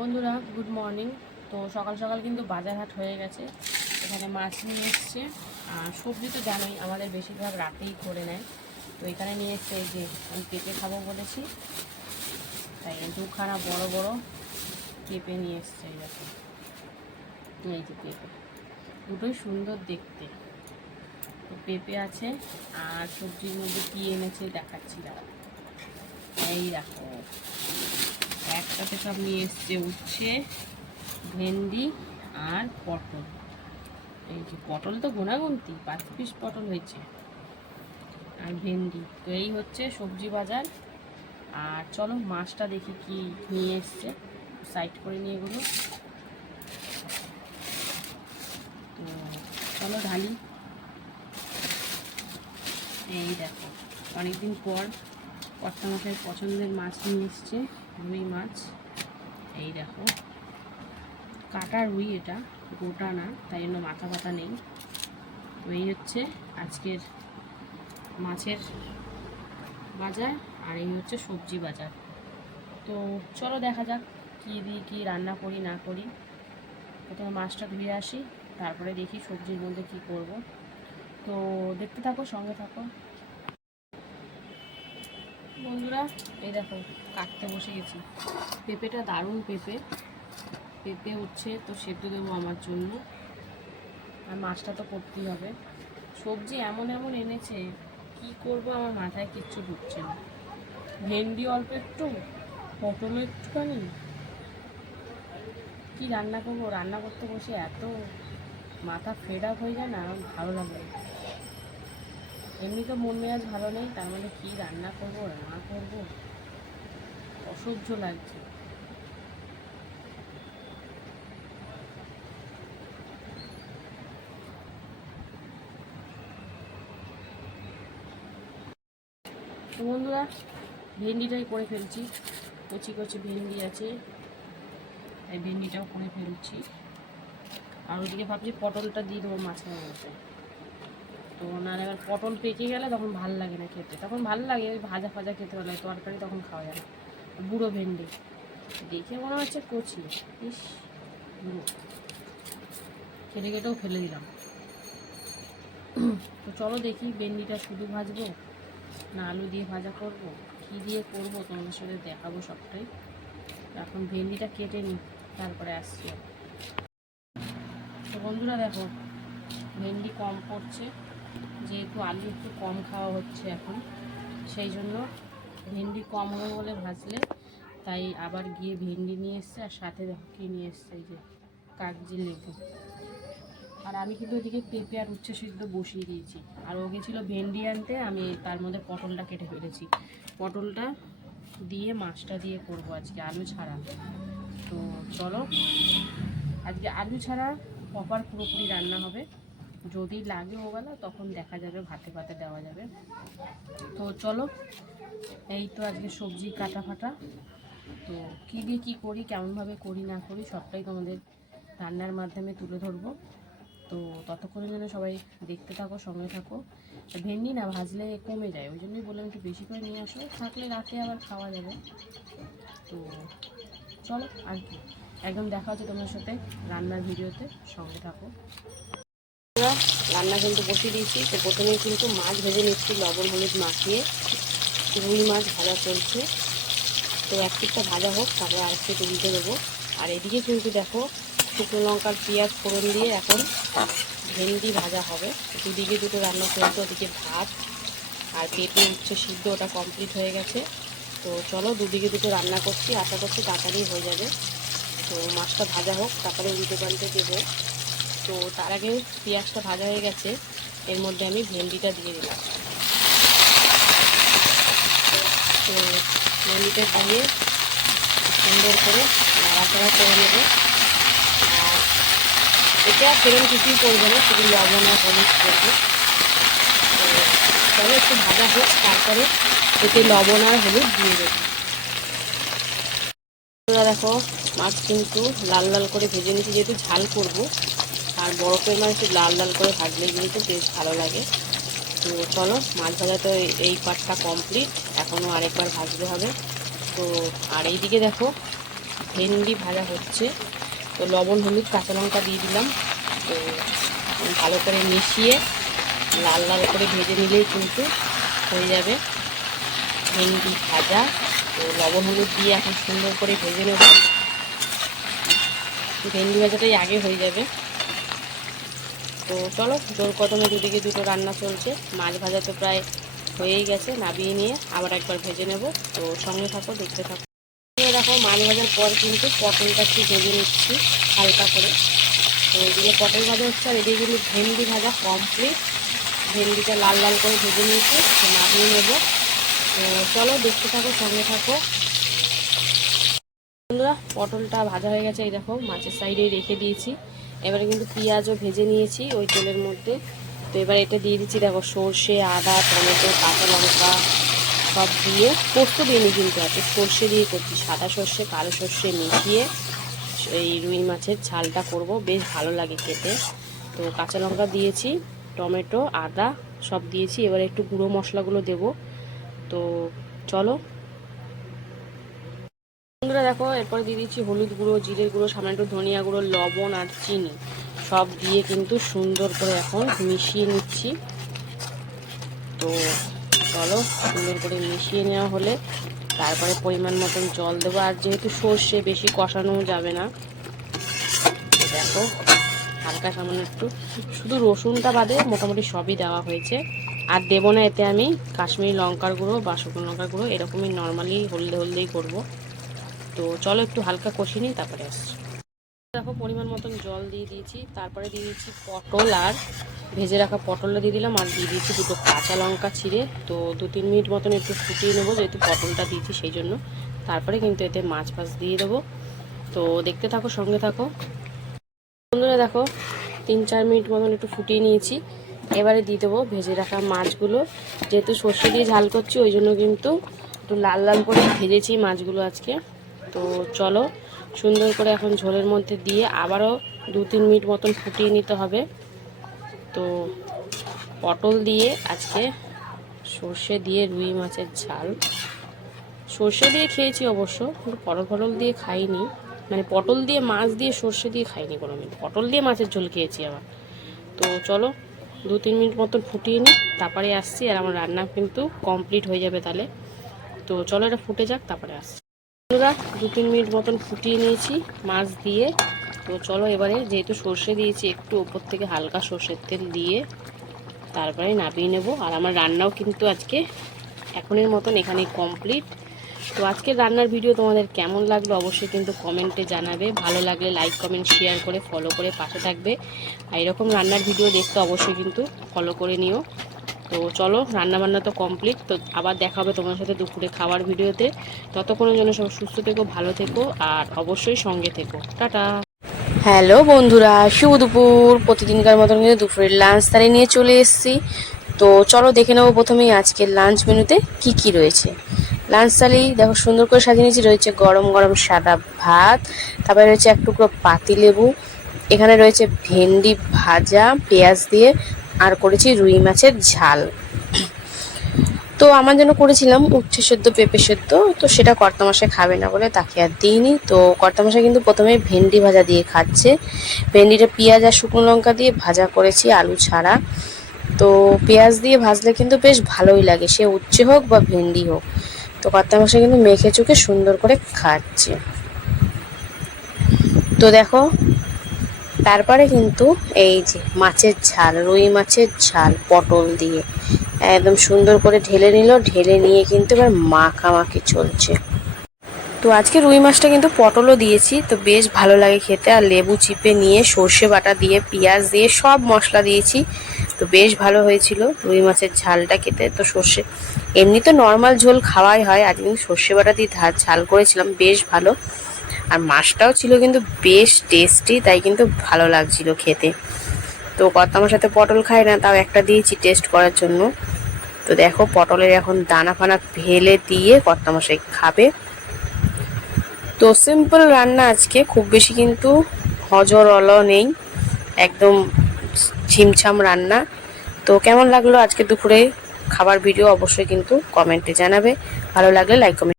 বন্ধুরা good morning তো সকাল সকাল কিন্তু বাজার হাট হয়ে গেছে। এখানে মাছ নিয়ে এসছে। আর সবজি তো জানোই, আমাদের বেশিরভাগ রাতেই করে নেয়। তো এখানে নিয়ে এসছে এই যে আমি পেঁপে খাব বলেছি। তাই দুখানা বড় বড় পেঁপে নিয়ে এসছে এই দেখো। এই যে পেঁপে। দুটোই সুন্দর দেখতে। তো পেঁপে আছে আর সবজির মধ্যে কী এনেছে দেখাচ্ছি দাঁড়া এই দেখো। একসাথে সব নিয়ে এসছে উচ্ছে, ভেন্ডি আর পটল। এই যে পটল তো গোনাগুনতি পাঁচ পিস পটল হয়েছে। আর ভেন্ডি, তো এই হচ্ছে সবজি বাজার। আর চলো মাছটা দেখি কি নিয়ে এসছে। সাইড করে নিয়ে এগুলো। তো চলো ঢালি। এই দেখো, অনেকদিন পর কর্তা মাছের পছন্দের মাছ নিয়ে এসছে, রুই মাছ। এই দেখো, কাটা রুই এটা, গোটা না, তাই জন্য মাথা পাতা নেই। তো এই হচ্ছে আজকের মাছের বাজার, আর এই হচ্ছে সবজি বাজার। তো চলো দেখা যাক কী দিয়ে কী রান্না করি, না করি। প্রথমে মাছটা ধুয়ে আসি, তারপরে দেখি সবজির মধ্যে কি করব। তো দেখতে থাকো, সঙ্গে থাকো। বন্ধুরা, এই দেখো, কাটতে বসে গেছি। পেঁপেটা দারুণ পেঁপে। পেঁপে উঠছে, তো সেদ্ধ দেবো আমার জন্য। আর মাছটা তো করতেই হবে। সবজি এমন এমন এনেছে, কি করব আমার মাথায় কিচ্ছু ঢুকছে না। ভেন্ডি অল্প একটু, পটল একটুখানি। কি রান্না করব? রান্না করতে বসে এত মাথা ফেড আপ হয়ে যায় না ভালো লাগে। এমনি তো মন মেজাজ ভালো নেই, তার মানে কি রান্না করব না করব? অসহ্য লাগছে। তো বন্ধুরা, ভেন্ডিটাই করে ফেলছি। কচি কচি ভেন্ডি আছে এই ভেন্ডিটাও করে ফেলছি। আর ওদিকে ভাবছি পটলটা দিয়ে দেবো মাছের মধ্যে তো না, এবার পটল পেকে গেলে তখন ভালো লাগে না খেতে। তখন ভালো লাগে, ওই ভাজা ফাজা খেতে লাগে তরকারি তখন খাওয়া যায় না। বুড়ো ভেন্ডি। দেখে মনে হচ্ছে কচি। ইস বুড়ো কেটে কেটেও ফেলে দিলাম। তো চলো দেখি ভেন্ডিটা শুধু ভাজবো না আলু দিয়ে ভাজা করব? কী দিয়ে করব তোমাদের সাথে দেখাবো সবটাই। এখন ভেন্ডিটা কেটে নিই, তারপরে আসছি। তো বন্ধুরা দেখো, ভেন্ডি কম পড়ছে যেহেতু আলু একটু কম খাওয়া হচ্ছে এখন, সেই জন্য ভেন্ডি কম হবে বলে ভাজলে, তাই আবার গিয়ে ভেন্ডি নিয়ে এসছে আর সাথে কী নিয়ে এসছে এই যে কাগজি লেবু। আর আমি কিন্তু ওদিকে পেঁপে আর উচ্ছে সিদ্ধ বসিয়ে দিয়েছি। আর ও গেছিল ভেন্ডি আনতে, আমি তার মধ্যে পটলটা কেটে ফেলেছি। পটলটা দিয়ে, মাছটা দিয়ে করব আজকে, আলু ছাড়া। তো চলো, আজকে আলু ছাড়া প্রপার পুরোপুরি রান্না হবে। যদি লাগে ওবেলা, তখন দেখা যাবে, ভাতে ভাতে দেওয়া যাবে। তো চলো, এই তো আজকে সবজি কাটা ফাটা তো কী দিয়ে কী করি, কেমনভাবে করি, না করি, সবটাই তোমাদের রান্নার মাধ্যমে তুলে ধরবো। তো ততক্ষণে যেন সবাই দেখতে থাকো, সঙ্গে থাকো। ভেন্ডি না, ভাজলে কমে যায়, ওই জন্যই বললাম একটু বেশি করে নিয়ে আসো। থাকলে রাতে আবার খাওয়া যাবে। তো চলো, আর কি। একদম দেখা হচ্ছে তোমার সাথে রান্নার ভিডিওতে, সঙ্গে থাকো। রান্না কিন্তু বসিয়ে দিয়েছি। তো প্রথমে কিন্তু মাছ ভেজে নিচ্ছি, লবণ, হলুদ মাখিয়ে। রুই মাছ ভাজা চলছে। তো এক পিঠটা ভাজা হোক, তারপরে আর একটু উল্টে দেবো। আর এদিকে কিন্তু দেখো, শুকনো লঙ্কার পেঁয়াজ ফোড়ন দিয়ে এখন ভেন্ডি ভাজা হবে। দুদিকে দুটো রান্না চলছে, ওদিকে ভাত আর পেঁপে উচ্ছে সিদ্ধ, ওটা কমপ্লিট হয়ে গেছে। তো চলো, দুদিকে দুটো রান্না করছি। আশা করছি তাড়াতাড়ি হয়ে যাবে। তো মাছটা ভাজা হোক, তারপরে উল্টে পাল্টে দেবো। তো তার আগে পেঁয়াজটা ভাজা হয়ে গেছে, এর মধ্যে আমি ভেন্ডিটা দিয়ে দিলাম। তো ভেন্ডিটা দিয়ে সুন্দর করে নাড়াচাড়া করে নেব। আর এটা সেরকম কিছুই করবে না, শুধু লবণ আর হলুদ করবে তো তবে একটু ভাজা হোক, তারপরে এতে লবণ আর হলুদ দিয়ে দেবো। দেখো, মাছ কিন্তু লাল লাল করে ভেজে নিচ্ছি যেহেতু ঝাল করব আর বড় করে মাছ একটু লাল লাল করে ভাজলে কিন্তু বেশ ভালো লাগে। তো চলো, মাছ ভাজা তো এই- এই পার্টটা কমপ্লিট এখনও আরেকবার ভাজতে হবে। তো আর এইদিকে দেখো, ভেন্ডি ভাজা হচ্ছে। তো লবণ, হলুদ, কাঁচা লঙ্কা দিয়ে দিলাম। তো ভালো করে মিশিয়ে লাল লাল করে ভেজে নিলেই কিন্তু হয়ে যাবে ভেন্ডি ভাজা। তো লবণ, হলুদ দিয়ে এখন সুন্দর করে ভেজে নেব। ভেন্ডি ভাজাটাই আগে হয়ে যাবে। তো চলো জোর কদমে দুদিকে দুটো রান্না চলছে। মাছ ভাজা তো প্রায় হয়েই গেছে, নাবিয়ে নিয়ে আবার একবার ভেজে নেব। তো সঙ্গে থাকো, দেখতে থাকো। দেখো, মাছ ভাজার পর কিন্তু পটলটা একটু ভেজে নিচ্ছি, হালকা করে। তো এদিকে পটল ভাজা হচ্ছে, আর এদিকে কিন্তু ভেন্ডি ভাজা কমপ্লিট ভেন্ডিটা লাল লাল করে ভেজে নিয়েছি, তো নামিয়ে নেব। তো চলো, দেখতে থাকো, সঙ্গে থাকো। বন্ধুরা, পটলটা ভাজা হয়ে গেছে, এই দেখো, মাছের সাইডে রেখে দিয়েছি। এবারে কিন্তু পেঁয়াজও ভেজে নিয়েছি ওই তেলের মধ্যে। তো এবার এটা দিয়ে দিচ্ছি, দেখো, সর্ষে, আদা, টমেটো, কাঁচা লঙ্কা সব দিয়ে। পোস্ত দিইনি কিন্তু আছে সর্ষে দিয়ে করছি। সাদা সর্ষে, কালো সর্ষে মিশিয়ে এই রুই মাছের ঝালটা করব। বেশ ভালো লাগে খেতে। তো কাঁচা লঙ্কা দিয়েছি, টমেটো, আদা সব দিয়েছি। এবার একটু গুঁড়ো মশলাগুলো দেব। তো চলো বন্ধুরা দেখো এরপরে দিয়ে দিচ্ছি হলুদ গুঁড়ো, জিরের গুঁড়ো, সামান্য একটু ধনিয়া গুঁড়ো, লবণ আর চিনি। সব দিয়ে কিন্তু সুন্দর করে এখন মিশিয়ে নিচ্ছি। তো চলো সুন্দর করে মিশিয়ে নেওয়া হলে তারপরে পরিমাণ মতন জল দেবো। আর যেহেতু সর্ষে বেশি কষানো যাবে না, দেখো, হালকা সামান্য একটু। শুধু রসুনটা বাদে মোটামুটি সবই দেওয়া হয়েছে। আর দেবো না এতে আমি কাশ্মীরি লঙ্কার গুঁড়ো বা শুকনো লঙ্কার গুঁড়ো, এরকমই নর্মালি হলদে হলদেই করব। তো চলো একটু হালকা কষিয়ে নিই, তারপরে আসছি। দেখো পরিমাণ মতন জল দিয়ে দিয়েছি, তারপরে দিয়ে দিয়েছি পটল আর ভেজে রাখা পটলটা দিয়ে দিলাম, আর দিয়ে দিয়েছি দুটো কাঁচা লঙ্কা ছিঁড়ে। তো দু তিন মিনিট মতন একটু ফুটিয়ে নেব, যেহেতু পটলটা দিয়েছি সেই জন্য। তারপরে কিন্তু এতে মাছ ফাছ দিয়ে দেবো। তো দেখতে থাকো, সঙ্গে থাকো। বন্ধুরা দেখো, তিন চার মিনিট মতন একটু ফুটিয়ে নিয়েছি। এবারে দিয়ে দেবো ভেজে রাখা মাছগুলো। যেহেতু সর্ষে দিয়ে ঝাল করছি, ওই জন্য কিন্তু একটু লাল লাল করে ভেজেছি মাছগুলো আজকে। তো চলো সুন্দর করে এখন ঝোলের মধ্যে দিয়ে আবারও দু তিন মিনিট মতন ফুটিয়ে নিতে হবে। তো পটল দিয়ে আজকে সর্ষে দিয়ে রুই মাছের ঝাল। সর্ষে দিয়ে খেয়েছি অবশ্য, কিন্তু পটল ফটল দিয়ে খাইনি। মানে পটল দিয়ে, মাছ দিয়ে সর্ষে দিয়ে খাইনি কোনো মিনিট পটল দিয়ে মাছের ঝোল খেয়েছি আবার। তো চলো দু তিন মিনিট মতন ফুটিয়ে নিই, তারপরে আসছি আর আমার রান্না কিন্তু কমপ্লিট হয়ে যাবে তাহলে। তো চলো এটা ফুটে যাক, তারপরে আসছি। বন্ধুরা দু তিন মিনিট মতন ফুটিয়ে নিয়েছি মাছ দিয়ে। তো চলো এবারে যেহেতু সর্ষে দিয়েছি, একটু ওপর থেকে হালকা সর্ষের তেল দিয়ে তারপরে নামিয়ে নেব। আর আমার রান্নাও কিন্তু আজকে এখনের মতন এখানে কমপ্লিট তো আজকের রান্নার ভিডিও তোমাদের কেমন লাগল অবশ্যই কিন্তু কমেন্টে জানাবে। ভালো লাগলে লাইক কমেন্ট শেয়ার করে ফলো করে পাশে থাকবে। আর এরকম রান্নার ভিডিও দেখতে অবশ্যই কিন্তু ফলো করে নিও। তো চলো রান্না বান্না তো কমপ্লিট তো আবার দেখা হবে তোমার সাথে দুপুরে খাওয়ার ভিডিওতে। ততক্ষণের জন্য সব সুস্থ থেকো, ভালো থেকো, আর অবশ্যই সঙ্গে থেকো। টাটা। হ্যালো বন্ধুরা, শুভ দুপুর। প্রতিদিনকার মতন কিন্তু দুপুরের লাঞ্চ তারে নিয়ে চলে এসেছি। তো চলো দেখে নেব প্রথমেই আজকের লাঞ্চ মেনুতে কি কি রয়েছে। লাঞ্চ থালি দেখো সুন্দর করে সাজিয়ে নিয়েছি, রয়েছে গরম গরম সাদা ভাত, তারপরে রয়েছে এক টুকরো পাতিলেবু, এখানে রয়েছে ভেন্ডি ভাজা, পেঁয়াজ দিয়ে আর করেছি রুই মাছের ঝাল। তো আমার জন্য করেছিলাম উচ্ছে সেদ্ধ, পেঁপে সেদ্ধ। তো সেটা কর্তামশাই খাবে না বলে তাকে আর দিইনি। তো কর্তামশাই কিন্তু প্রথমে ভেন্ডি ভাজা দিয়ে খাচ্ছে। ভেন্ডিটা পেঁয়াজ আর শুকনো লঙ্কা দিয়ে ভাজা করেছি আলু ছাড়া। তো পেঁয়াজ দিয়ে ভাজলে কিন্তু বেশ ভালোই লাগে, সে উচ্ছে হোক বা ভেন্ডি হোক। তো কর্তামশাই কিন্তু মেখে চুকে সুন্দর করে খাচ্ছে। তো দেখো তারপরে কিন্তু এই যে মাছের ঝাল, রুই মাছের ঝাল, পটল দিয়ে একদম সুন্দর করে ঢেলে নিল, ঢেলে নিয়ে কিন্তু এবার মাখামাখি চলছে। তো আজকে রুই মাছটা কিন্তু পটলও দিয়েছি, তো বেশ ভালো লাগে খেতে। আর লেবু চিপে নিয়ে সর্ষে বাটা দিয়ে, পেঁয়াজ দিয়ে সব মশলা দিয়েছি, তো বেশ ভালো হয়েছিল রুই মাছের ঝালটা খেতে। তো সর্ষে এমনি তো নর্মাল ঝোল খাওয়াই হয় আজ কিন্তু সর্ষে বাটা দিয়ে ঝাল করেছিলাম, বেশ ভালো। আর মাছটাও ছিল কিন্তু বেশ টেস্টি তাই কিন্তু ভালো লাগছিল খেতে। তো কত আমার সাথে পটল খাই না, তাও একটা দিয়েছি টেস্ট করার জন্য। তো দেখো পটলের এখন দানা ফানা ফেলে দিয়ে কর্তামশাই খাবে। তো সিম্পল রান্না আজকে, খুব বেশি কিন্তু হজর অল নেই, একদম ছিমছাম রান্না। তো কেমন লাগল আজকে দুপুরে খাবার ভিডিও অবশ্যই কিন্তু কমেন্টে জানাবে। ভালো লাগলে লাইক কমেন্ট